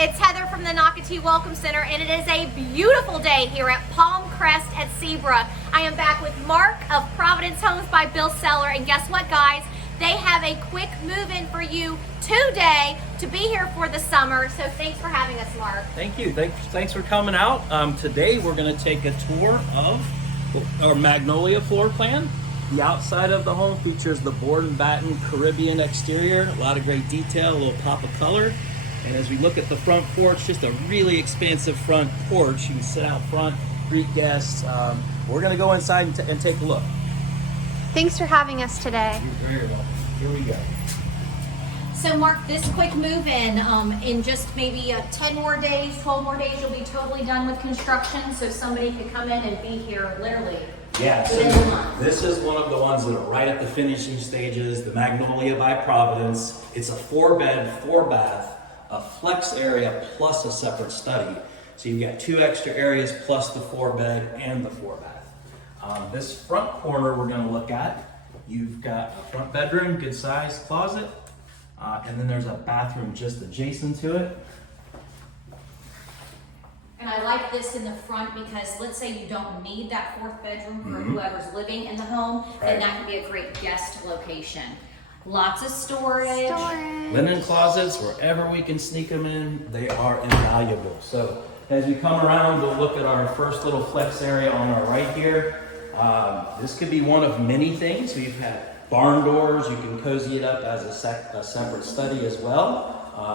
it's Heather from the Nocatee Welcome Center, and it is a beautiful day here at Palm Crest at Seabrook. I am back with Mark of Providence Homes by Bill Seller, and guess what, guys? They have a quick move-in for you today to be here for the summer. So thanks for having us, Mark. Thank you. Thanks for coming out. Today we're going to take a tour of our Magnolia floor plan. The outside of the home features the board and batten Caribbean exterior, a lot of great detail, a little pop of color. And as we look at the front porch, just a really expansive front porch. You can sit out front, greet guests. We're going to go inside and take a look. Thanks for having us today. You're very welcome. Here we go. So Mark, this quick move-in, in just maybe 10 more days, 12 more days, you'll be totally done with construction, so somebody could come in and be here literally. Yeah, so this is one of the ones that are right at the finishing stages, the Magnolia by Providence. It's a 4-bed, 4-bath, a flex area plus a separate study. So you've got 2 extra areas plus the 4-bed and the 4-bath. This front corner we're going to look at, you've got a front bedroom, good size closet, and then there's a bathroom just adjacent to it. And I like this in the front because let's say you don't need that 4th bedroom for whoever's living in the home, then that can be a great guest location. Lots of storage. Linen closets, wherever we can sneak them in, they are invaluable. So as we come around, we'll look at our first little flex area on our right here. This could be one of many things. We've had barn doors. You can cozy it up as a separate study as well.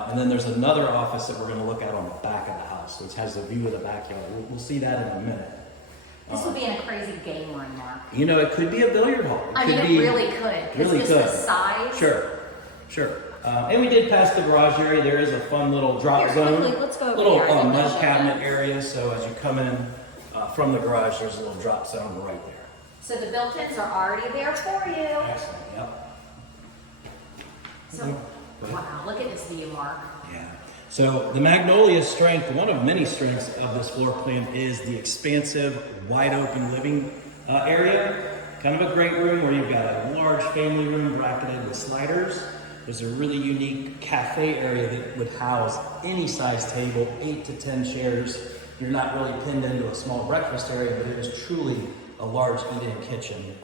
And then there's another office that we're going to look at on the back of the house, which has a view of the backyard. We'll see that in a minute. This would be in a crazy game room, Mark. You know, it could be a billiard hall. It really could. Really just could. The size. Sure. And we did pass the garage area. There is a fun little drop zone. Quickly, let's go over little there. mud cabinet area. So as you come in from the garage, there's a little drop zone right there. So the built-ins are already there for you. Excellent. Yep. So, wow, look at this view, Mark. Yeah. So the Magnolia's strength, one of many strengths of this floor plan, is the expansive, wide open living area. Kind of a great room where you've got a large family room bracketed with sliders. There's a really unique cafe area that would house any size table, 8 to 10 chairs. You're not really pinned into a small breakfast area, but it is truly a large eat-in kitchen.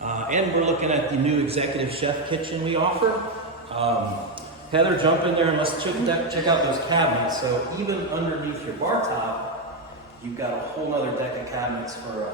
And we're looking at the new executive chef kitchen we offer. Heather, jump in there and let's check out those cabinets. So even underneath your bar top, you've got a whole other deck of cabinets for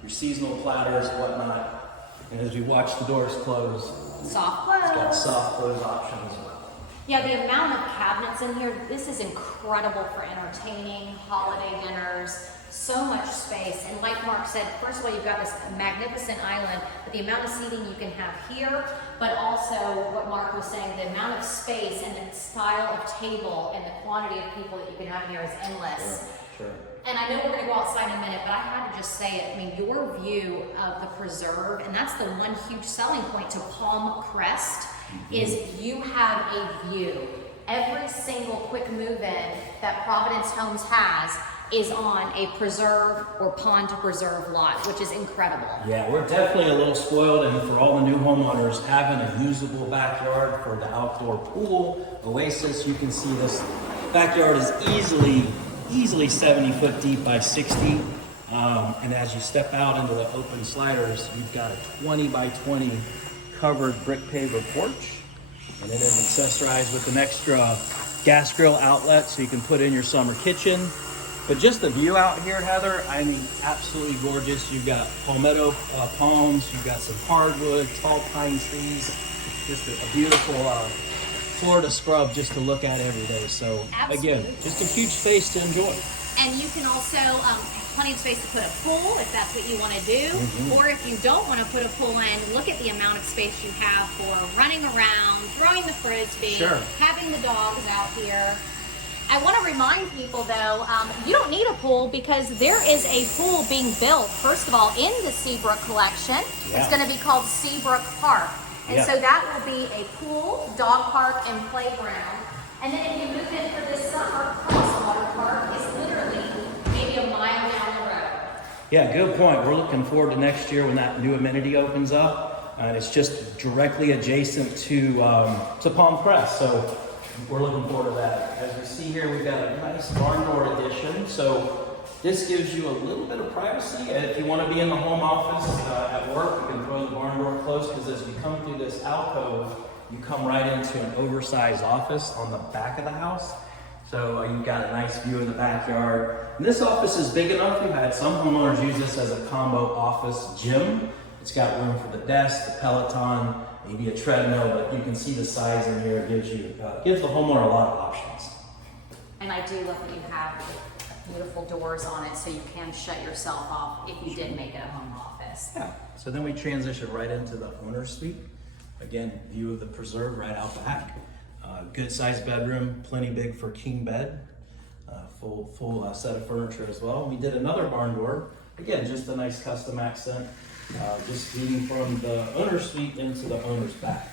your seasonal platters, whatnot. And as we watch the doors close, Soft close. It's got soft close option as well. Yeah, the amount of cabinets in here, this is incredible for entertaining, holiday dinners, so much space. And like Mark said, first of all, you've got this magnificent island, but the amount of seating you can have here, but also what Mark was saying, the amount of space and the style of table and the quantity of people that you can have in here is endless. Sure. And I know we're gonna go outside in a minute, but I had to just say it. I mean, your view of the preserve, and that's the one huge selling point to Palm Crest, is you have a view. Every single quick move-in that Providence Homes has is on a preserve or pond to preserve lot, which is incredible. Yeah, we're definitely a little spoiled, and for all the new homeowners, having a usable backyard for the outdoor pool, oasis, you can see this backyard is easily 70 foot deep by 60. And as you step out into the open sliders, you've got a 20 by 20 covered brick paver porch. And it is accessorized with an extra gas grill outlet so you can put in your summer kitchen. But just the view out here, Heather, I mean, absolutely gorgeous. You've got palmetto palms, you've got some hardwood, tall pine trees, just a beautiful Florida scrub just to look at every day. So again, just a huge space to enjoy. And you can also have plenty of space to put a pool if that's what you want to do. Or if you don't want to put a pool in, look at the amount of space you have for running around, throwing the frisbee, having the dogs out here. I want to remind people though, you don't need a pool because there is a pool being built, first of all, in the Seabrook collection. It's going to be called Seabrook Park. And so that will be a pool, dog park, and playground. And then if you move in for this summer, Crosswater Park is literally maybe a mile down the road. Yeah, good point. We're looking forward to next year when that new amenity opens up. And it's just directly adjacent to Palm Crest. So we're looking forward to that. As we see here, we've got a nice barn door addition. So this gives you a little bit of privacy. If you want to be in the home office at work, you can throw the barn door closed, because as you come through this alcove, you come right into an oversized office on the back of the house. So you've got a nice view of the backyard. And this office is big enough. We've had some homeowners use this as a combo office gym. It's got room for the desk, the Peloton, maybe a treadmill, but you can see the size in here. It gives the homeowner a lot of options. And I do love that you have beautiful doors on it, so you can shut yourself off if you did make it a home office. Yeah. So then we transition right into the owner's suite. Again, view of the preserve right out back. Good sized bedroom, plenty big for king bed. Full set of furniture as well. We did another barn door. Again, just a nice custom accent. Just leading from the owner's suite into the owner's bath.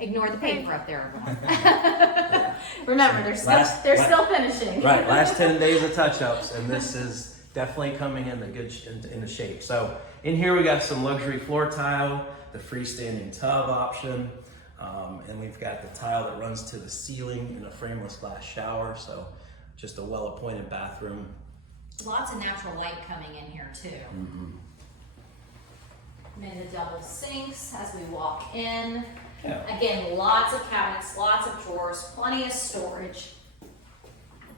Ignore the paper up there, everyone. Yeah. Remember, they're still finishing. Right, last 10 days of touch-ups, and this is definitely coming in the shape. So in here we got some luxury floor tile, the freestanding tub option, and we've got the tile that runs to the ceiling in a frameless glass shower. So just a well-appointed bathroom. Lots of natural light coming in here too. Mm-hmm. And then the double sinks as we walk in. Yeah. Again, lots of cabinets, lots of drawers, plenty of storage.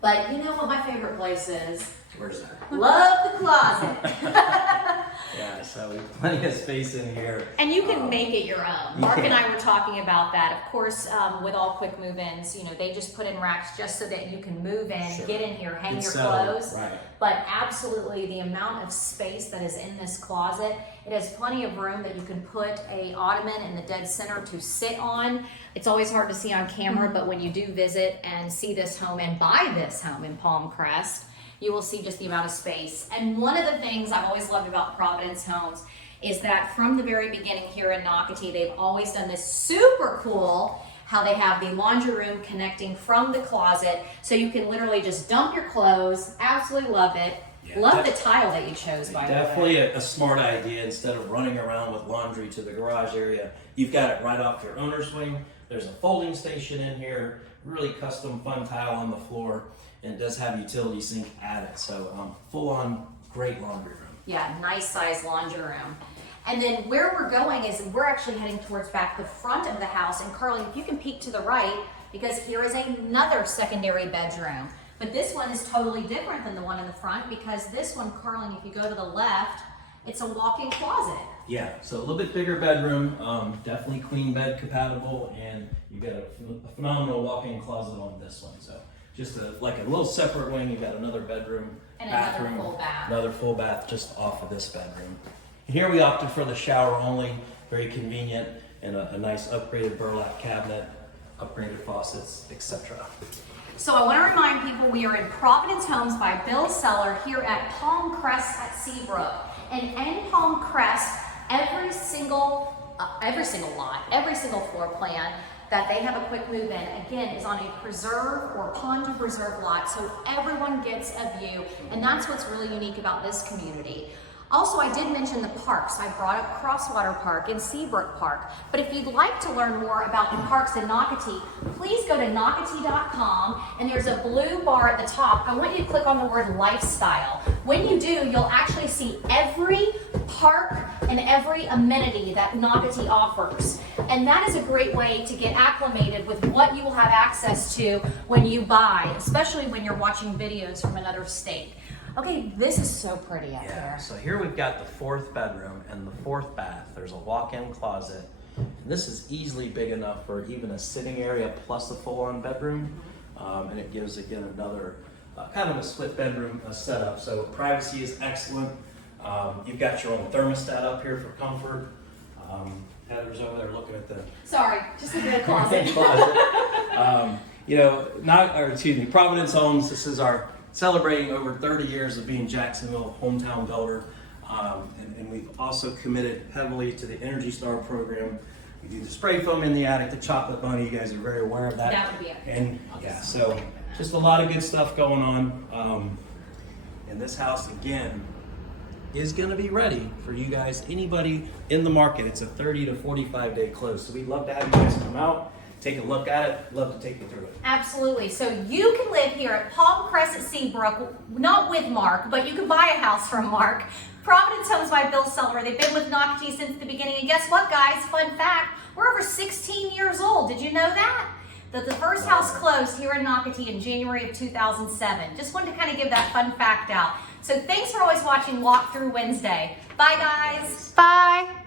But you know what my favorite place is? Where's that? Love the closet. Yeah, so we have plenty of space in here. And you can make it your own. Mark and I were talking about that. Of course, with all quick move-ins, they just put in racks just so that you can move in, Sure. get in here, hang It's your settled, clothes. right. But absolutely, the amount of space that is in this closet, it has plenty of room that you can put a ottoman in the dead center to sit on. It's always hard to see on camera, but when you do visit and see this home and buy this home in Palm Crest, you will see just the amount of space. And one of the things I've always loved about Providence Homes is that from the very beginning here in Nocatee, they've always done this super cool, how they have the laundry room connecting from the closet, so you can literally just dump your clothes. Absolutely love it. Yeah, love the tile that you chose, by the way. Definitely a smart idea. Instead of running around with laundry to the garage area, you've got it right off your owner's wing. There's a folding station in here, really custom fun tile on the floor, and it does have utility sink added. So full on great laundry room. Yeah, nice size laundry room. And then where we're going is we're actually heading towards back the front of the house. And Carly, if you can peek to the right, because here is another secondary bedroom. But this one is totally different than the one in the front, because this one, Carly, if you go to the left, it's a walk-in closet. Yeah, so a little bit bigger bedroom, definitely queen bed compatible, and you got a phenomenal walk-in closet on this one. So just like a little separate wing. You got another bedroom, And bathroom, another full bath. another full bath just off of this bedroom. Here we opted for the shower only, very convenient, and a nice upgraded burlap cabinet, upgraded faucets, etc. So I want to remind people we are in Providence Homes by Bill Seller here at Palm Crest at Seabrook. And in Palm Crest, every single lot, every single floor plan that they have a quick move in, again, is on a preserve or pond to preserve lot, so everyone gets a view, and that's what's really unique about this community. Also, I did mention the parks. I brought up Crosswater Park and Seabrook Park. But if you'd like to learn more about the parks in Nocatee, please go to Nocatee.com, and there's a blue bar at the top. I want you to click on the word lifestyle. When you do, you'll actually see every park and every amenity that Nocatee offers. And that is a great way to get acclimated with what you will have access to when you buy, especially when you're watching videos from another state. Okay, this is so pretty out there. So here we've got the fourth bedroom and the fourth bath. There's a walk-in closet. And this is easily big enough for even a sitting area plus a full-on bedroom. And it gives, again, another kind of a split bedroom setup. So privacy is excellent. You've got your own thermostat up here for comfort. Heather's over there looking at the Sorry, just look at the closet. Providence Homes, this is our celebrating over 30 years of being Jacksonville hometown builder. And we've also committed heavily to the Energy Star program. We do the spray foam in the attic, the chocolate bunny, you guys are very aware of that. That would be it. And yeah, so just a lot of good stuff going on. And this house, again, is gonna be ready for you guys, anybody in the market. It's a 30 to 45 day close. So we'd love to have you guys come out, take a look at it. Love to take you through it. Absolutely. So you can live here at Palm Crest at Seabrook, not with Mark, but you can buy a house from Mark. Providence Homes by Bill Sullivan. They've been with Nocatee since the beginning. And guess what, guys? Fun fact, we're over 16 years old. Did you know that? That the first house closed here in Nocatee in January of 2007. Just wanted to kind of give that fun fact out. So thanks for always watching Walk Through Wednesday. Bye, guys. Bye.